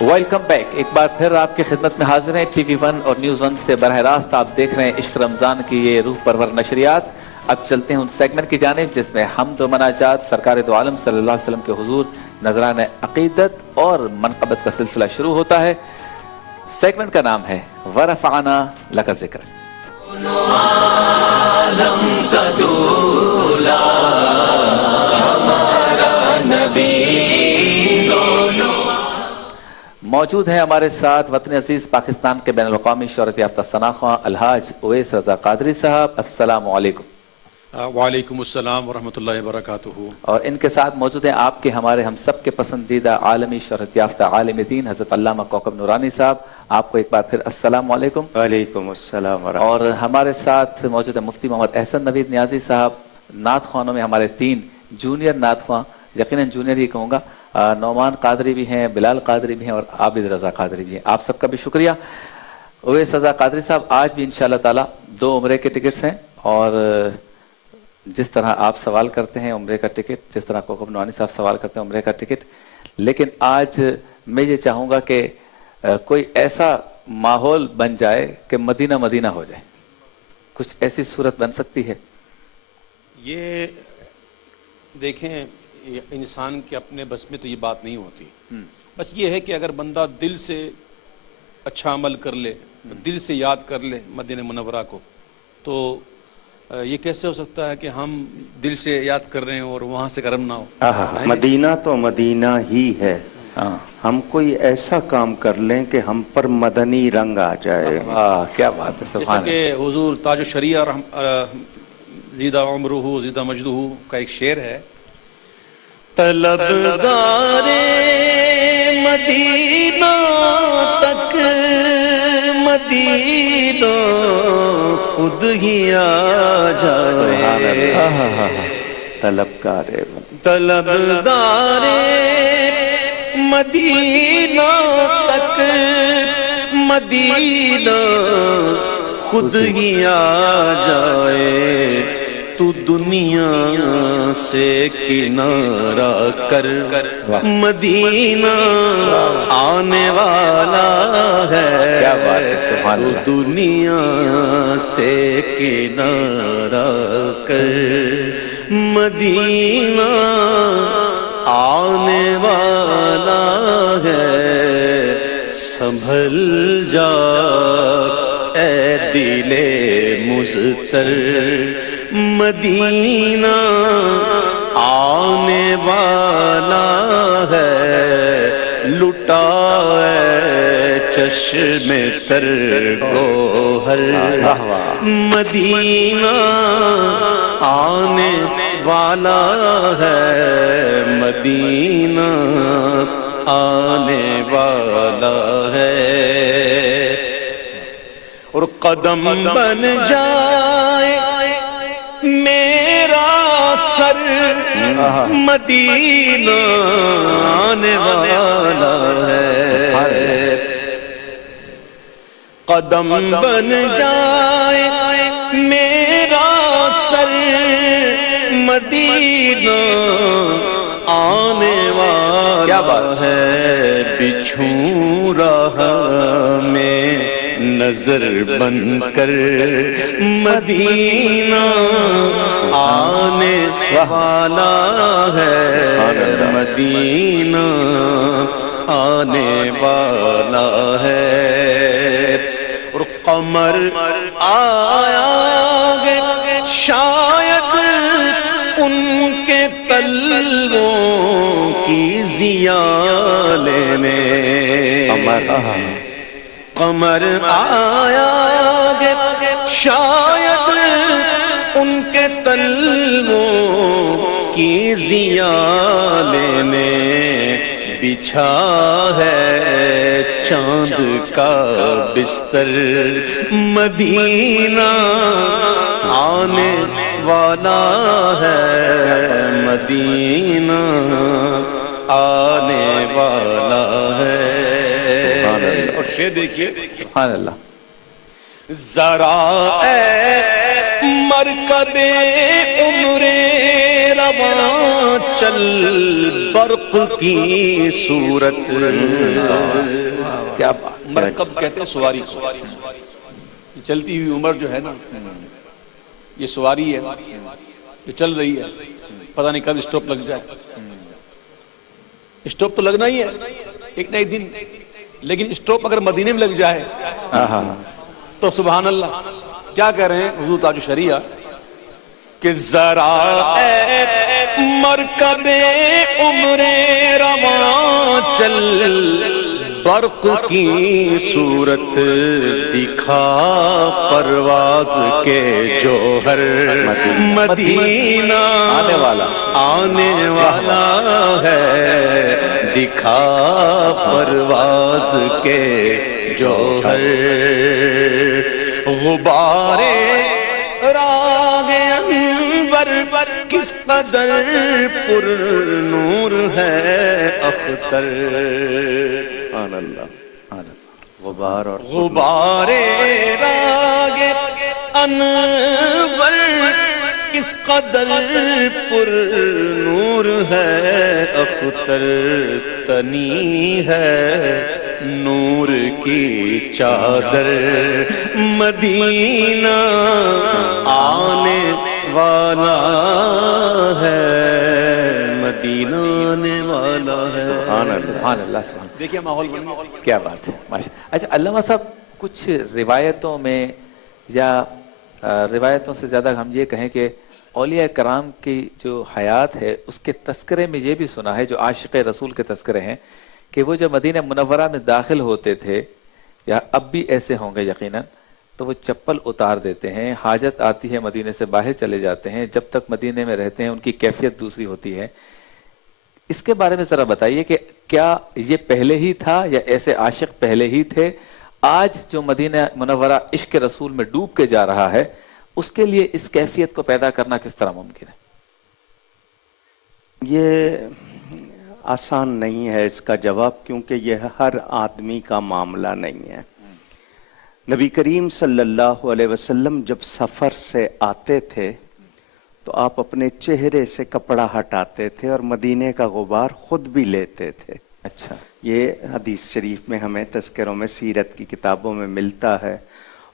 Welcome back, ایک بار پھر آپ کی خدمت میں حاضر ہیں ٹی وی ون اور نیوز ون سے براہ راست آپ دیکھ رہے ہیں عشق رمضان کی یہ روح پرور نشریات۔ اب چلتے ہیں ان سیگمنٹ کی جانب جس میں حمد و مناجات سرکار دو عالم صلی اللہ علیہ وسلم کے حضور نذران عقیدت اور منقبت کا سلسلہ شروع ہوتا ہے۔ سیگمنٹ کا نام ہے ورفعنا لک ذکر۔ موجود ہیں ہمارے ساتھ وطن عزیز پاکستان کے بین الاقوامی شہرت یافتہ ثناخواں الحاج اویس رضا قادری صاحب، السلام علیکم۔ وعلیکم السلام ورحمۃ اللہ وبرکاتہ۔ اور ان کے ساتھ موجود ہیں آپ کے ہمارے ہم سب کے پسندیدہ عالمی شہرت یافتہ عالم دین حضرت علامہ کوکب نورانی صاحب، آپ کو ایک بار پھر السلام علیکم۔ وعلیکم السلام ورحمۃ اللہ۔ اور ہمارے ساتھ موجود ہے مفتی محمد احسن نوید نیازی صاحب، نعت خوانوں میں ہمارے 3 جونیئر نعت خواں، یقیناً جونیئر ہی کہوں گا، نعمان قادری بھی ہیں، بلال قادری بھی ہیں اور عابد رضا قادری بھی ہیں۔ آپ سب کا بھی شکریہ۔ اویس رضا قادری صاحب، آج بھی انشاءاللہ تعالی 2 عمرے کے ٹکٹس ہیں، اور جس طرح آپ سوال کرتے ہیں عمرے کا ٹکٹ، جس طرح کوکب نورانی صاحب سوال کرتے ہیں عمرے کا ٹکٹ، لیکن آج میں یہ چاہوں گا کہ کوئی ایسا ماحول بن جائے کہ مدینہ مدینہ ہو جائے، کچھ ایسی صورت بن سکتی ہے؟ یہ دیکھیں، انسان کے اپنے بس میں تو یہ بات نہیں ہوتی، بس یہ ہے کہ اگر بندہ دل سے اچھا عمل کر لے، دل سے یاد کر لے مدینہ منورہ کو، تو یہ کیسے ہو سکتا ہے کہ ہم دل سے یاد کر رہے ہیں اور وہاں سے کرم نہ ہو؟ مدینہ تو مدینہ ہی ہے، ہم کوئی ایسا کام کر لیں کہ ہم پر مدنی رنگ آ جائے۔ کیا بات ہے، جیسا سبحان کہ حضور تاج الشریعہ زیدہ عمرہ زیدہ مجدہ کا ایک شعر ہے، طلبگار مدینہ تک مدینہ خود ہی آ جائے، طلبگار طلبگار مدینہ تک مدینہ خود ہی آ جائے، تو دنیا سے کنارہ کر مدینہ آنے والا ہے، کیا بات ہے، سبحان تو اللہ۔ دنیا سے کنارہ کر مدینہ آنے والا ہے، سنبھل جا اے دل مضطر، مدینہ آنے والا ہے، لٹائے چشم تر گوہر، مدینہ آنے والا ہے، مدینہ آنے والا ہے، اور قدم بن جائے میرا سر مدینہ آنے والا ہے، قدم بن جائے میرا سر مدینہ آنے والا ہے، بچھوں رہا میں نظر بن کر مدینہ آنے والا ہے، مدینہ آنے والا ہے، اور قمر آیا گے شاید ان کے تلووں کی ضیاء لینے، قمر آیا گے شاید ان کے تلووں کی ضیاء لینے، بچھا ہے چاند کا بستر مدینہ آنے والا ہے، مدینہ آنے والا ہے۔ اور شعر دیکھیے، سبحان اللہ۔ ذرا اے مرکب عمر رواں چل برق کی صورت. کیا بات. مرکب کہتے ہیں سواری کو. چلتی ہوئی عمر جو ہے نا یہ سواری ہے جو چل رہی ہے, پتہ نہیں کب اسٹاپ لگ جائے. اسٹاپ تو لگنا ہی ہے ایک نہ ایک دن, لیکن اسٹاپ اگر مدینے میں لگ جائے تو سبحان اللہ. کیا کہہ رہے ہیں حضور تاج الشریعہ کہ ذرا اے مرکب عمر رواں چل برق کی صورت دکھا پرواز کے جوہر. مدینہ آنے والا ہے دکھا پرواز کے جوہر. غبارے راگ انور کس قدر پر نور ہے اختر. سبحان اللہ. غبار اور غبارے راگ انور کس قدر پر نور ہے اختر. تنی ہے نور کی چادر مدینہ آنے والا ہے, مدینہ آنے والا ہے. سبحان اللہ سبحان. دیکھیے ماحول بن گیا. کیا بات ہے ماشاء. اچھا علامہ صاحب, کچھ روایتوں میں یا روایتوں سے زیادہ ہم یہ کہیں کہ اولیاء کرام کی جو حیات ہے اس کے تذکرے میں یہ بھی سنا ہے, جو عاشق رسول کے تذکرے ہیں, کہ وہ جب مدینہ منورہ میں داخل ہوتے تھے, یا اب بھی ایسے ہوں گے یقیناً, تو وہ چپل اتار دیتے ہیں, حاجت آتی ہے مدینے سے باہر چلے جاتے ہیں, جب تک مدینے میں رہتے ہیں ان کی کیفیت دوسری ہوتی ہے. اس کے بارے میں ذرا بتائیے کہ کیا یہ پہلے ہی تھا یا ایسے عاشق پہلے ہی تھے؟ آج جو مدینہ منورہ عشق رسول میں ڈوب کے جا رہا ہے اس کے لیے اس کیفیت کو پیدا کرنا کس طرح ممکن ہے؟ یہ آسان نہیں ہے اس کا جواب, کیونکہ یہ ہر آدمی کا معاملہ نہیں ہے. نبی کریم صلی اللہ علیہ وسلم جب سفر سے آتے تھے تو آپ اپنے چہرے سے کپڑا ہٹاتے تھے اور مدینے کا غبار خود بھی لیتے تھے. اچھا. یہ حدیث شریف میں ہمیں تذکروں میں سیرت کی کتابوں میں ملتا ہے.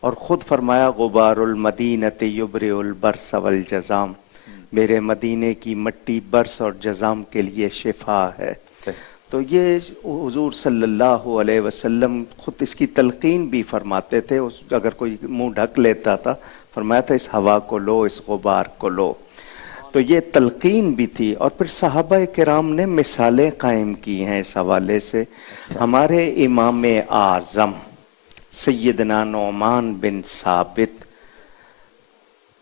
اور خود فرمایا غبار المدینۃ یبرئ البرص والجذام, میرے مدینے کی مٹی برس اور جذام کے لیے شفا ہے. تو یہ حضور صلی اللہ علیہ وسلم خود اس کی تلقین بھی فرماتے تھے. اگر کوئی منہ ڈھک لیتا تھا فرمایا تھا اس ہوا کو لو, اس غبار کو لو. تو یہ تلقین بھی تھی. اور پھر صحابہ کرام نے مثالیں قائم کی ہیں اس حوالے سے. ہمارے امام اعظم سیدنا نعمان بن ثابت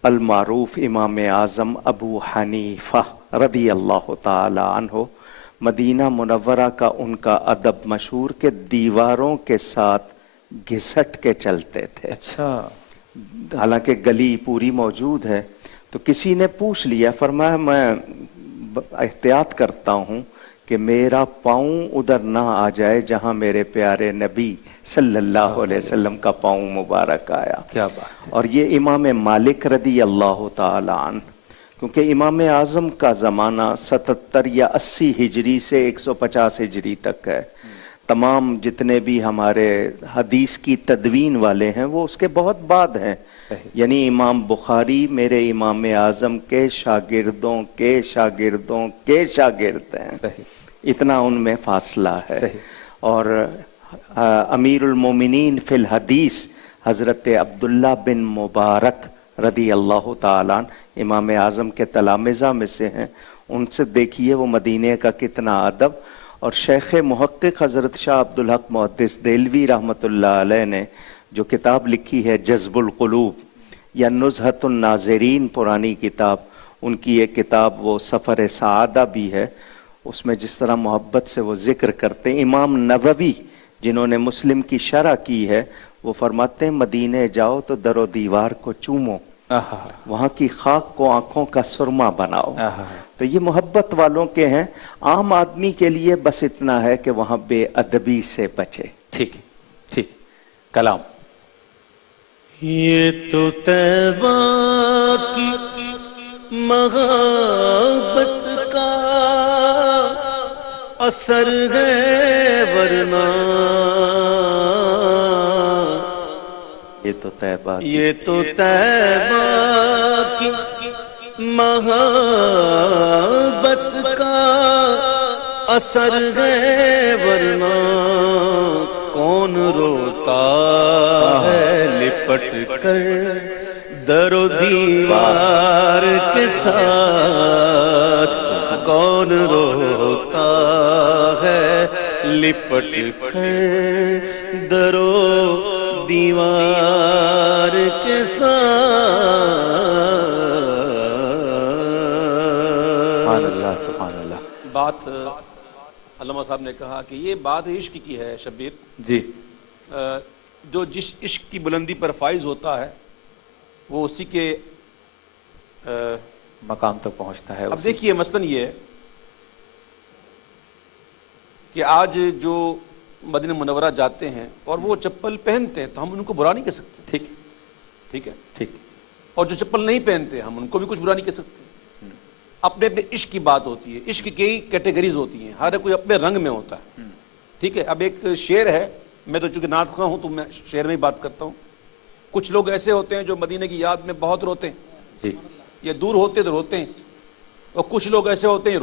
المعروف امام اعظم ابو حنیفہ رضی اللہ تعالی عنہ, مدینہ منورہ کا ان کا ادب مشہور کہ دیواروں کے ساتھ گھسٹ کے چلتے تھے. اچھا. حالانکہ گلی پوری موجود ہے. تو کسی نے پوچھ لیا, فرمایا میں احتیاط کرتا ہوں کہ میرا پاؤں ادھر نہ آ جائے جہاں میرے پیارے نبی صلی اللہ علیہ وسلم کا پاؤں مبارک آیا. کیا بات ہے. اور یہ امام مالک رضی اللہ تعالی عنہ, کیونکہ امام اعظم کا زمانہ 77 یا 80 ہجری سے 150 ہجری تک ہے. تمام جتنے بھی ہمارے حدیث کی تدوین والے ہیں وہ اس کے بہت بعد ہیں. یعنی امام بخاری میرے امام اعظم کے شاگردوں کے شاگردوں کے شاگرد ہیں. اتنا ان میں فاصلہ ہے. اور امیر المومنین فی الحدیث حضرت عبداللہ بن مبارک رضی اللہ تعالیٰ عنہ امام اعظم کے تلامذہ میں سے ہیں. ان سے دیکھیے وہ مدینے کا کتنا ادب. اور شیخ محقق حضرت شاہ عبدالحق محدث دہلوی رحمۃ اللہ علیہ نے جو کتاب لکھی ہے جذب القلوب یا نزہۃ الناظرین, پرانی کتاب, ان کی ایک کتاب وہ سفر سعادہ بھی ہے. اس میں جس طرح محبت سے وہ ذکر کرتے ہیں. امام نووی جنہوں نے مسلم کی شرح کی ہے وہ فرماتے ہیں مدینے جاؤ تو در و دیوار کو چومو, وہاں کی خاک کو آنکھوں کا سرما بناؤ. تو یہ محبت والوں کے ہیں. عام آدمی کے لیے بس اتنا ہے کہ وہاں بے ادبی سے بچے. ٹھیک ٹھیک. کلام یہ تو طیبہ کی محبت کا اثر ہے ورنہ یہ تو طیبہ کی یہ تو طیبہ کی محبت کا اثر ہے ورنہ کون روتا ہے لپٹ کر در و دیوار کے ساتھ کون روتا ہے لپٹ کر در و دیوار کے ساتھ. سبحان اللہ سبحان اللہ. بات علامہ صاحب نے کہا کہ یہ بات عشق کی ہے شبیر جی. جو جس عشق کی بلندی پر فائز ہوتا ہے وہ اسی کے مقام تک پہنچتا ہے. اب دیکھیے مثلاً یہ ہے کہ آج جو مدینہ منورہ جاتے ہیں اور وہ چپل پہنتے ہیں تو ہم ان کو برا نہیں کہہ سکتے. ٹھیک ٹھیک ہے. ٹھیک. اور جو چپل نہیں پہنتے ہم ان کو بھی کچھ برا نہیں کہہ سکتے. اپنے اپنے عشق کی بات ہوتی ہے. عشق کی کیٹیگریز ہوتی ہیں, ہر کوئی اپنے رنگ میں ہوتا ہے. ٹھیک ہے. اب ایک شعر ہے, میں تو چونکہ نعت خواں ہوں تو میں شعر میں ہی بات کرتا ہوں. کچھ لوگ ایسے ہوتے ہیں جو مدینے کی یاد میں بہت روتے ہیں, جی. یہ دور ہوتے تو روتے ہیں, اور کچھ لوگ ایسے ہوتے ہیں